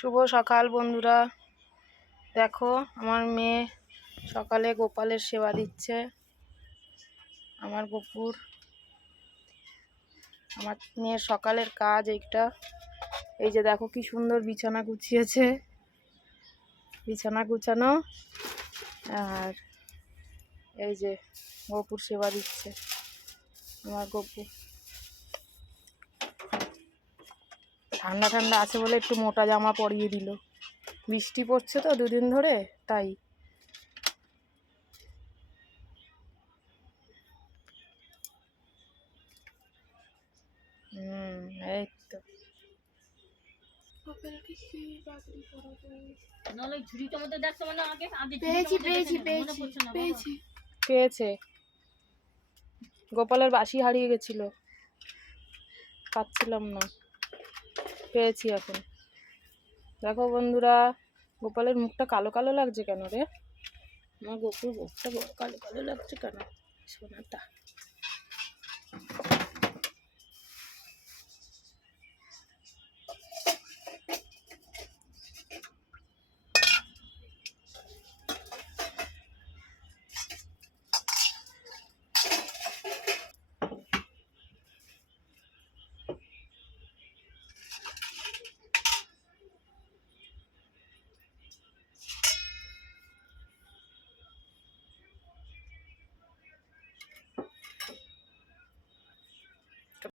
শুভ সকাল বন্ধুরা। দেখো আমার মেয়ে সকালে গোপালের সেবা দিচ্ছে। আমার গোপুর, আমার মেয়ের সকালের কাজ এইটা। এই যে দেখো কি সুন্দর বিছানা গুছিয়েছে, বিছানা গুছানো। আর এই যে গোপুর সেবা দিচ্ছে আমার গোপু। ঠান্ডা ঠান্ডা আছে বলে একটু মোটা জামা পরিয়ে দিল, বৃষ্টি পড়ছে তো দুদিন ধরে, তাই। এই তো পেয়েছে। গোপালের বাঁশি হারিয়ে গেছিল, পাচ্ছিলাম না, পেয়েছি এখন। দেখো বন্ধুরা, গোপালের মুখটা কালো কালো লাগছে কেন রে? আমার গোপুর মুখটা কালো কালো লাগছে কেন? সোনাটা